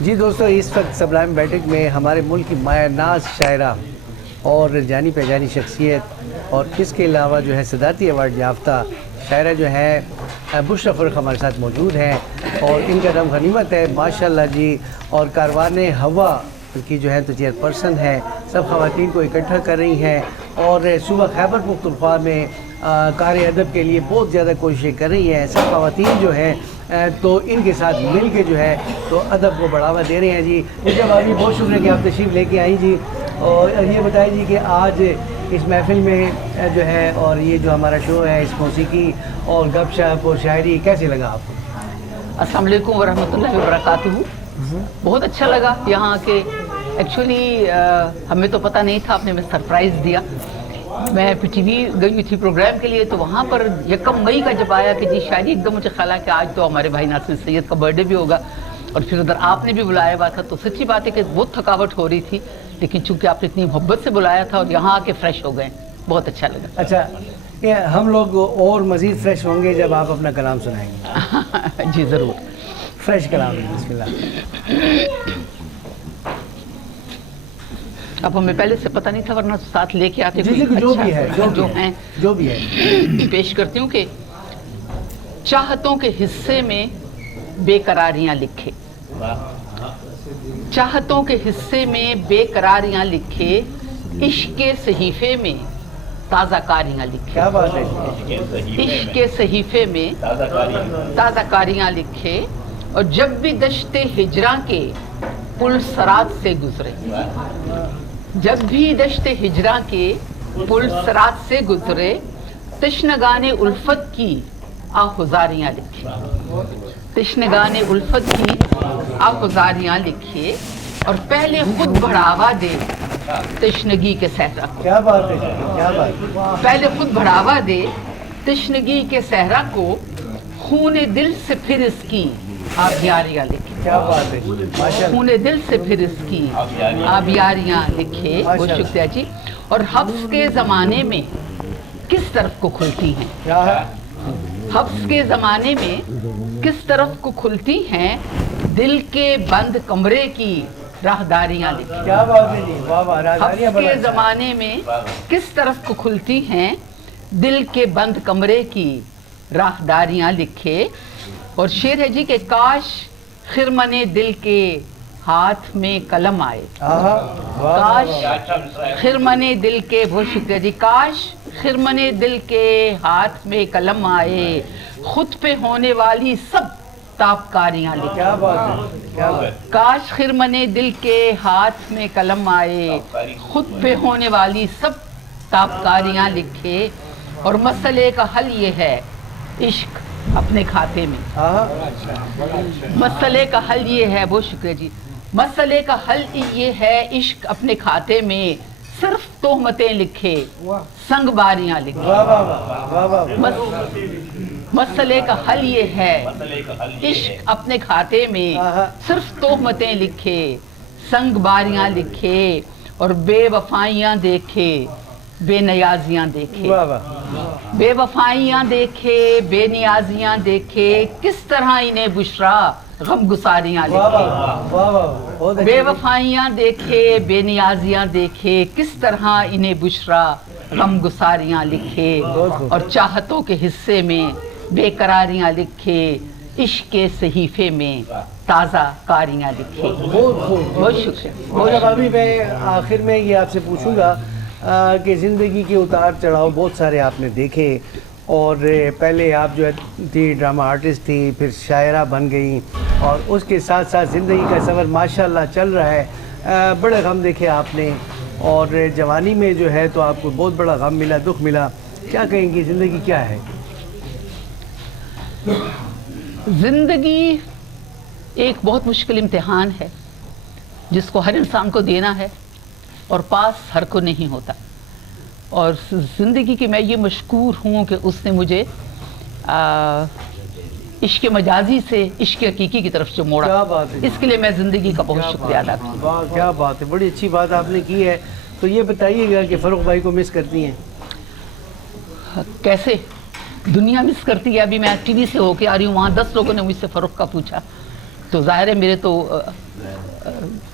جی دوستو، اس وقت سبلائم بیٹھک میں ہمارے ملک کی مایہ ناز شاعرہ اور جانی پہچانی شخصیت اور اس کے علاوہ جو ہے صدارتی ایوارڈ یافتہ شاعرہ جو ہے بشریٰ فرق ہمارے ساتھ موجود ہیں اور ان کا نام غنیمت ہے ماشاءاللہ جی. اور کاروان ہوا کی جو ہے تو چیئر پرسن ہے، سب خواتین کو اکٹھا کر رہی ہیں اور صوبہ خیبر پختونخوا میں کار ادب کے لیے بہت زیادہ کوششیں کر رہی ہیں. سب خواتین جو ہیں تو ان کے ساتھ مل کے جو ہے تو ادب کو بڑھاوا دے رہے ہیں جی. مجھے ابھی بہت شکریہ کہ آپ تشریف لے کے آئیں جی. اور یہ بتائیں جی کہ آج اس محفل میں جو ہے اور یہ جو ہمارا شو ہے اس موسیقی اور گپ شپ اور شاعری کیسے لگا آپ کو؟ السلام علیکم ورحمۃ اللہ وبرکاتہ. بہت اچھا لگا یہاں کے. ایکچولی ہمیں تو پتہ نہیں تھا، آپ نے ہمیں سرپرائز دیا. میں پی ٹی وی گئی ہوئی تھی پروگرام کے لیے، تو وہاں پر 1 مئی کا جب آیا کہ جی شاعری، ایک دم مجھے خیال ہے کہ آج تو ہمارے بھائی ناصر سید کا برتھ ڈے بھی ہوگا، اور پھر ادھر آپ نے بھی بلایا ہوا تھا. تو سچی بات ہے کہ بہت تھکاوٹ ہو رہی تھی، لیکن چونکہ آپ نے اتنی محبت سے بلایا تھا اور یہاں آ کے فریش ہو گئے، بہت اچھا لگا. اچھا، ہم لوگ اور مزید فریش ہوں گے جب آپ اپنا کلام سنائیں گے. جی ضرور. فریش کلام، بسم اللہ. اب ہمیں پہلے سے پتہ نہیں تھا، ورنہ ساتھ لے کے آتے. جو بھی ہے پیش کرتی ہوں کہ چاہتوں کے حصے میں بے قراریاں لکھے، چاہتوں کے حصے میں بے قراریاں لکھے، عشق کے صحیفے میں تازہ کاریاں لکھے. کیا بات ہے؟ عشق کے صحیفے میں تازہ کاریاں لکھے، اور جب بھی دشت ہجراں کے پل سرات سے گزرے، جب بھی دشت ہجراں کے پل سرات سے گزرے، تشنگان الفت کی آہزاریاں لکھے، تشنگان الفت کی آہزاریاں لکھے، اور پہلے خود بڑھاوا دے تشنگی کے صحرا کو. کیا بات ہے؟ کیا بات؟ پہلے خود بڑھاوا دے تشنگی کے صحرا کو، خون دل سے پھر اس کی آبیاریاں لکھے. کیا بات ہے؟ خون دل سے پھر اس کی آبیاریاں لکھے. بہت شکریہ جی. اور حبس کے زمانے میں کس طرف کو کھلتی ہیں، کیا ہے؟ حبس کے زمانے میں کس طرف کو کھلتی ہیں، دل کے بند کمرے کی راہداریاں لکھے. کیا بات ہے جی، واہ واہ. حبس کے زمانے میں کس طرف کو کھلتی ہیں، دل کے بند کمرے کی راہداریاں لکھے. اور شعر ہے جی کہ کاش خرمن دل کے ہاتھ میں قلم آئے، کاش خرمن دل کے، بہت شکریہ جی، کاش خرمن دل کے ہاتھ میں قلم آئے، خود پہ ہونے والی سب تابکاریاں لکھے. کیا بات ہے؟ کیا بات؟ کاش خرمن دل کے ہاتھ میں قلم آئے، خود پہ ہونے والی سب تابکاریاں لکھے. اور مسئلے کا حل یہ ہے عشق اپنے کھاتے میں، مسئلے کا حل یہ ہے، بہت شکریہ جی، مسئلے کا حل یہ ہے عشق اپنے کھاتے میں، صرف تہمتیں لکھے سنگ باریاں لکھے. مسئلے کا حل یہ ہے عشق اپنے کھاتے میں، صرف تہمتیں لکھے سنگ باریاں لکھے، اور بے وفائیاں دیکھے بے نیازیاں دیکھے، بے وفائیاں دیکھے بے نیازیاں دیکھے، کس طرح انہیں بشرا غم گساریاں لکھے. بے وفائیاں دیکھے بے نیازیاں دیکھے، کس طرح انہیں بشرا غم گساریاں لکھے. اور چاہتوں کے حصے میں بے قراریاں لکھے، عشق کے صحیفے میں تازہ کاریاں لکھے. بہت شکریہ. ابھی میں آخر میں یہ آپ سے پوچھوں گا کہ زندگی کے اتار چڑھاؤ بہت سارے آپ نے دیکھے، اور پہلے آپ جو تھی ڈرامہ آرٹسٹ تھی، پھر شاعرہ بن گئی، اور اس کے ساتھ ساتھ زندگی کا سفر ماشاءاللہ چل رہا ہے. بڑے غم دیکھے آپ نے، اور جوانی میں جو ہے تو آپ کو بہت بڑا غم ملا، دکھ ملا. کیا کہیں گی زندگی کیا ہے؟ زندگی ایک بہت مشکل امتحان ہے جس کو ہر انسان کو دینا ہے، اور پاس ہر کو نہیں ہوتا. اور زندگی کی میں یہ مشکور ہوں کہ اس نے مجھے عشق مجازی سے عشق حقیقی کی طرف سے موڑا. اس کے لیے میں زندگی کا بہت شکریہ ادا کروں. واہ کیا بات ہے، بڑی اچھی بات آپ نے کی ہے. تو یہ بتائیے گا کہ فروخ بھائی کو مس کرتی ہیں؟ کیسے دنیا مس کرتی ہے. ابھی میں ٹی وی سے ہو کے آ رہی ہوں، وہاں 10 لوگوں نے مجھ سے فروخ کا پوچھا، تو ظاہر ہے میرے تو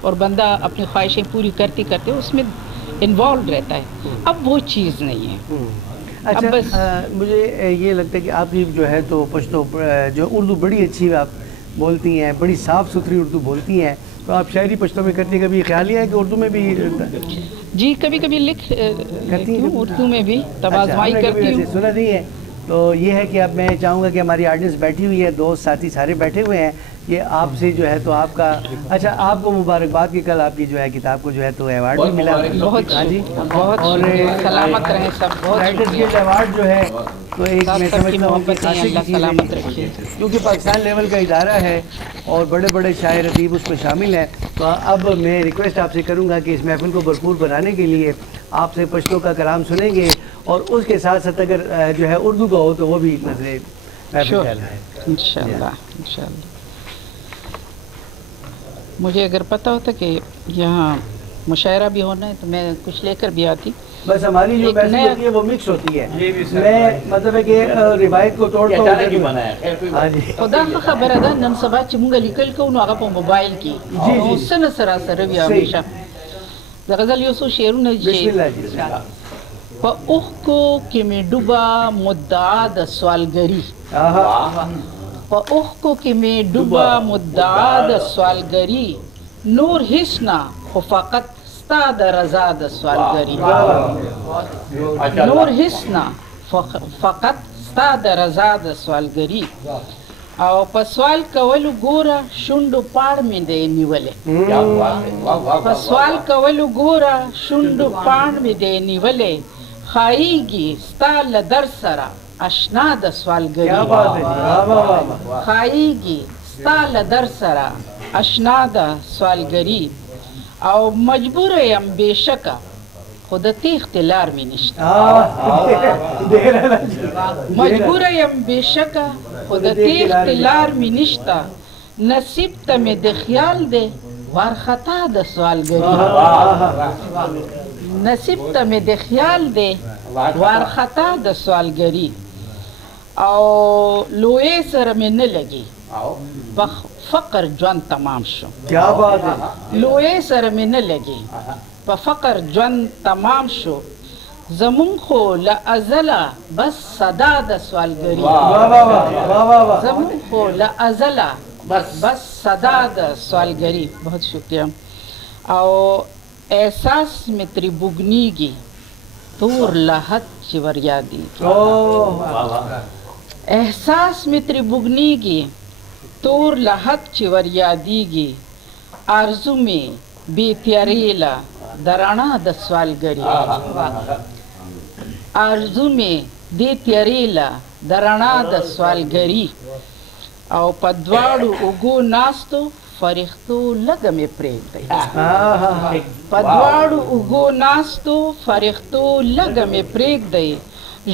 اور بندہ اپنی خواہشیں پوری کرتے کرتے اس میں انوالو رہتا ہے. اب وہ چیز نہیں ہے. اچھا مجھے یہ لگتا ہے کہ آپ کی جو ہے تو پشتو جو اردو بڑی اچھی آپ بولتی ہیں, بڑی صاف ستھری اردو بولتی ہیں, تو آپ شاعری پشتو میں کرنے کا بھی خیال ہی ہے کہ اردو میں بھی؟ جی کبھی کبھی کرتی ہوں اردو میں بھی, تبازمائی کرتی ہوں. سنا نہیں ہے تو یہ ہے کہ اب میں چاہوں گا کہ ہماری آڈینس بیٹھی ہوئی ہے, دوست ساتھی سارے بیٹھے ہوئے ہیں, یہ آپ سے جو ہے تو آپ کا اچھا آپ کو مبارکباد کہ کل آپ کی جو ہے کتاب کو جو ہے تو ایوارڈ بھی ملا. بہت اور سلامت رہیں سب. رائٹرز گلڈ ایوارڈ جو ہے تو ایک میں سمجھتا ہوں کہ خاصی کی چیز ہے کیونکہ پاکستان لیول کا ادارہ ہے اور بڑے بڑے شاعر ادیب اس میں شامل ہیں. تو اب میں ریکویسٹ آپ سے کروں گا کہ اس محفل کو بھرپور بنانے کے لیے آپ سے پشتو کا کلام سنیں گے اور اس کے ساتھ ساتھ اگر جو ہے اردو کا ہو تو وہ بھی نظر محفل ہے انشاءاللہ. مجھے اگر پتہ ہوتا کہ یہاں مشاعرہ بھی ہونا ہے تو میں کچھ لے کر بھی آتی. بس ہماری جو محفل ہوتی ہے وہ مکس ہوتی ہے, میں مطلب ہے کہ روایت کو توڑتا ہوں. ہاں جی خدا کا خبر ادا نن سبا چې مونږ لیکل کوو نو هغه په موبایل کې او سره سره وي همیشه. د غزل یو څو شعرونه بسم الله جی. په اوښکو کې مې ډوبه مدعا د سوالګري, په اوښکو کې مې ډوبه مدعا د سوالګري, نور هیڅ نه خو فقط ستا د رضا د سوالګري, نور هیڅ نه فقط ستا د رضا د سوالګري. او په سوال کولو ګوره شونډو پاړ مې دی نیولې, په سوال کولو ګوره شونډو پاړ مې دی نیولې, خایېږي ستا له در سره اشنا د سوالګري, خایېږي ستا له در سره اشنا د سوالګري. او مجبور یم بېشکه خو د تېښتې لار مې نشته, مجبور یم بېشکه خو د تېښتې لار مې نشته, نصیب ته مې د خیال دی وارخطا د سوالګري, نصیب ته مې د خیال دی وارخطا د سوالګري. او لوی سره مې نه لګي فقر ژوند تمام شو, کیا بات ہے, لوی سره مې نه لګي په فقر ژوند تمام شو, زمون خو له ازله بس صدا د سوالګري, زمون خو له ازله بس صدا د سوالګري. بہت شکریہ. او احساس میں تری بگنیگی تور لحد چی وریادیگی, احساس میں تری بگنیگی تور لحد چی وریادیگی, آرزو میں بی تیاریلا درانا د سوالګري, آرزو میں دی تیاریلا درانا د سوالګري. او په دواړو اوږو ناستو فرښتو لږه مې پرېږدئ, په دواړو اوږو ناستو فرښتو لږه مې پرېږدئ,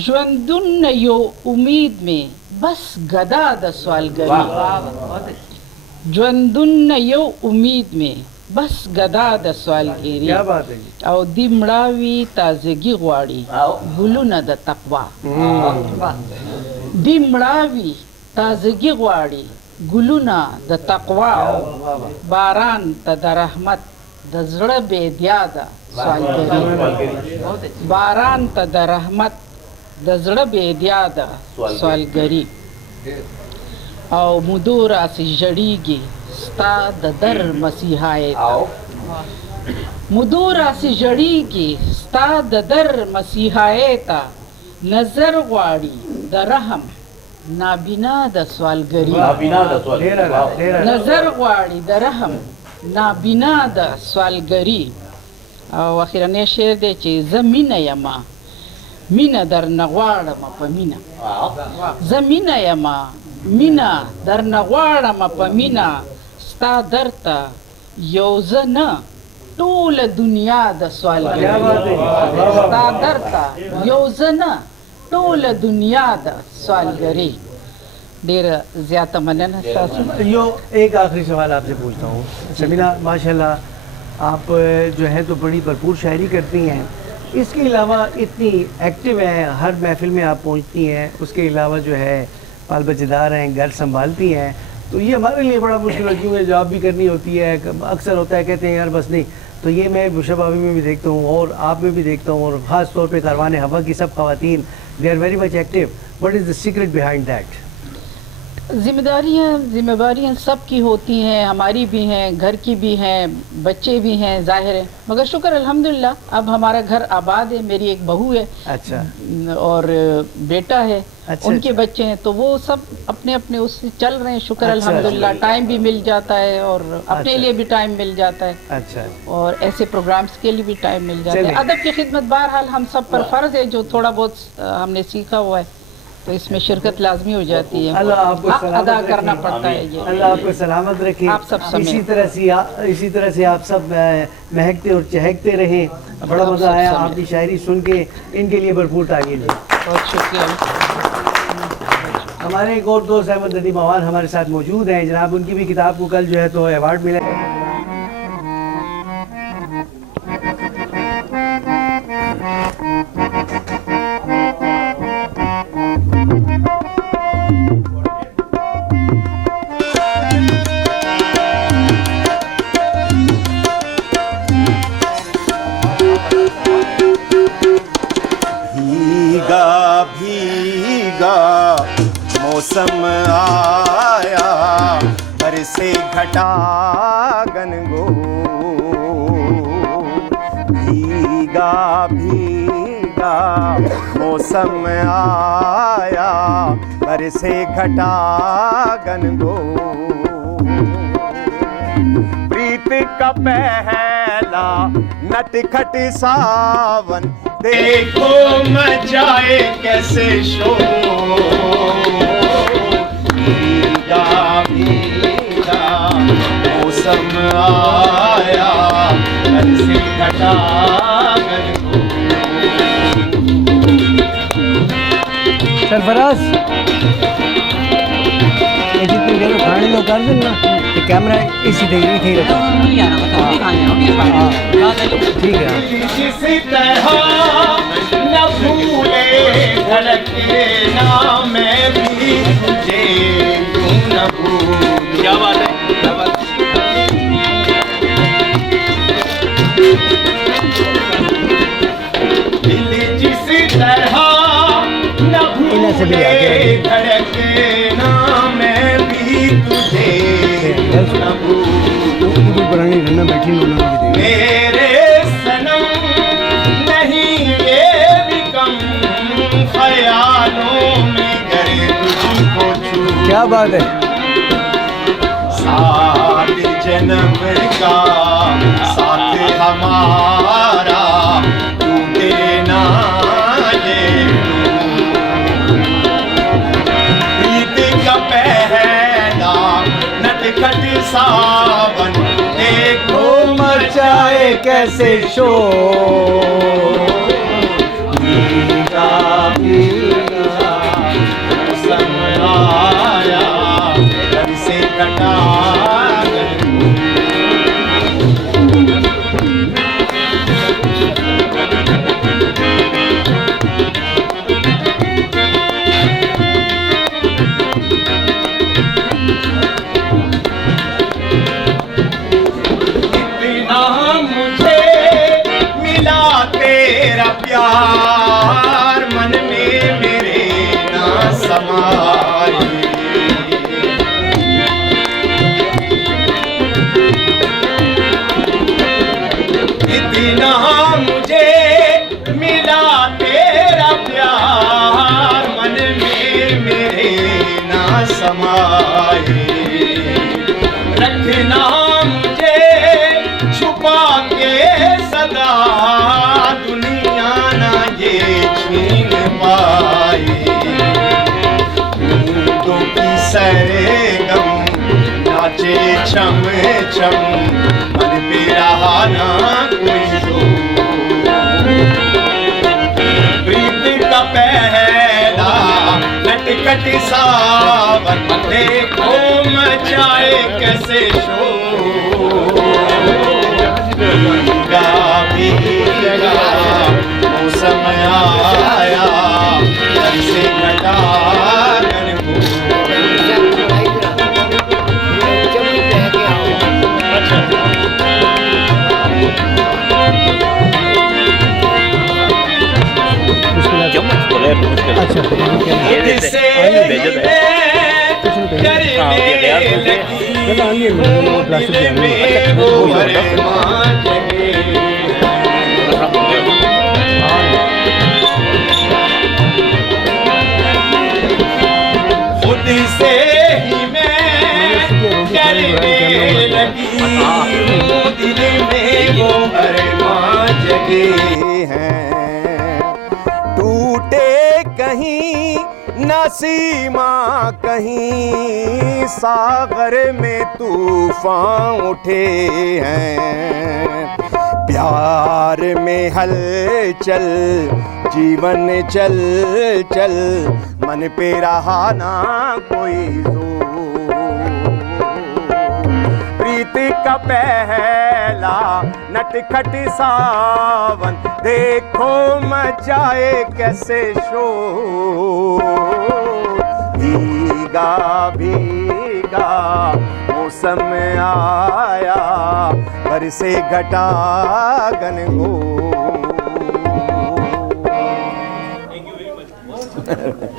ژوندون یو امید مې بس ګدا د سوالګري, ژوندون یو امید مې بس ګدا د سوالګري. او دی مړاوي تازګي غواړي ګلونه د تقوا, دی مړاوي تازگی غواړي ګلونه د تقوا, باران ته د رحمت د زړه بیدیا ده سوالګري, باران ته د رحمت د زړه بیدیا ده سوالګري. او مودو راسې ژړېږي ستا د در مسیحایې ته, مودو راسې ژړېږي ستا د در مسیحایې ته, نظر غواړي د رحم نابینا د سوالګري, نظر غواړي د رحم نابینا د سوالګري. او اخرنی شعر دی چې زه مینه یمه مینه درنه غواړمه په مینه, زه مینه یمه مینه درنه غواړمه په مینه, ستا درته یو زه نه ټوله دنیا د سوالګري, ستا درته یو زه نه ټوله دنیا د سوالګري. ډېره زیاته مننه ستاسو. یو ایک آخری سوال آپ سے پوچھتا ہوں. شمیلہ ماشاءاللہ آپ جو ہے تو بڑی بھرپور شاعری کرتی ہیں, اس کے علاوہ اتنی ایکٹیو ہیں, ہر محفل میں آپ پہنچتی ہیں, اس کے علاوہ جو ہے بال بچے دار ہیں, گھر سنبھالتی ہیں, تو یہ ہمارے لیے بڑا مشکل ہے کیونکہ جاب بھی کرنی ہوتی ہے. اکثر ہوتا ہے کہتے ہیں یار بس نہیں. تو یہ میں بشرا بھابھی میں بھی دیکھتا ہوں اور آپ میں بھی دیکھتا ہوں, اور خاص طور پہ کاروان ہوا کی سب خواتین, they are very much active. What is the secret behind that? ذمہ داریاں سب کی ہوتی ہیں, ہماری بھی ہیں, گھر کی بھی ہیں, بچے بھی ہیں ظاہر ہے, مگر شکر الحمدللہ اب ہمارا گھر آباد ہے. میری ایک بہو ہے اچھا اور بیٹا ہے, اچھا ان کے بچے ہیں, تو وہ سب اپنے اپنے اس سے چل رہے ہیں شکر الحمدللہ. ٹائم بھی مل جاتا ہے اور اپنے لیے بھی ٹائم مل جاتا ہے, اچھا, اور ایسے پروگرامز کے لیے بھی ٹائم مل جاتا ہے. ادب کی خدمت بہرحال ہم سب پر فرض ہے, جو تھوڑا بہت ہم نے سیکھا ہوا ہے تو اس میں شرکت لازمی ہو جاتی ہے. اللہ آپ کو حق ادا کرنا پڑتا ہے. یہ اللہ آپ کو سلامت رکھے. آپ سب اسی طرح سے آپ سب مہکتے اور چہکتے رہیں. بڑا مزہ آیا آپ کی شاعری سن کے. ان کے لیے بھرپور تعریف ہے. بہت شکریہ. ہمارے ایک اور دوست احمد ندیم اوان ہمارے ساتھ موجود ہیں جناب. ان کی بھی کتاب کو کل جو ہے تو ایوارڈ ملا ہے. موسم آیا برسے گھٹا گنگو, بھیگا بھیگا موسم آیا برسے گھٹا گنگو. پریت کا پہلا نٹ کھٹ ساون دیکھو مچائے کیسے شور. بھیگا بھیگا موسم آیا برسے گھٹا گنگو. سرفراز یہ جتنی دیر کھانے لوگ کر دیں نا, یہ کیمرہ اسی دیکھ ہی رکھا. ٹھیک ہے. کسی طرح نہ بھولے دھڑکنا میں بھی تجھے کیوں نہ بھول. کیا بات ہے, کیا بات دل جس طرح نہ بھولے دھڑکنا میں بھی تجھے کیوں نہ بھول. میرے سنم نہیں یہ بھی کم خیالوں میں گر تجھ کو چھو. کیا بات ہے. سات جنم کا ساتھ ہمارا ٹوٹے نہ یہ پریت کا پہلا نٹ کھٹ ساون دیکھو مچائے کیسے شور. بھیگا بھیگا موسم آیا برسے گھٹا گنگو. پیار من میں میرے نہ سمائے. اتنا مجھے ملا تیرا پیار من میں میرے نہ سمائے. رکھنا مجھے چھپا کے سدا دنیا نہ یہ چھین پائے. دودوں کی سرگم ناچے چھم چھم من پہ رہا نہ کوئی شور. پریت کا پہلا نٹ کھٹ ساون دیکھو مچائے کیسے شور. بھیگا بھیگا موسم آیا برسے گھٹا گنگو. دل میں وہ ارمان جگے خود سے ہی میں ڈرنے لگی ہوں دل میں وہ ارمان جگے ہیں ٹوٹے کہیں نسیماں کہیں ساغر میں طوفان اٹھے ہیں پیار میں ہلچل جیون چل چل من پہ رہا نہ کوئی زور پریت کا پہلا نٹ کھٹ ساون دیکھو مچائے کیسے شور بھیگا بھیگا موسم آیا برسے گھٹا گنگو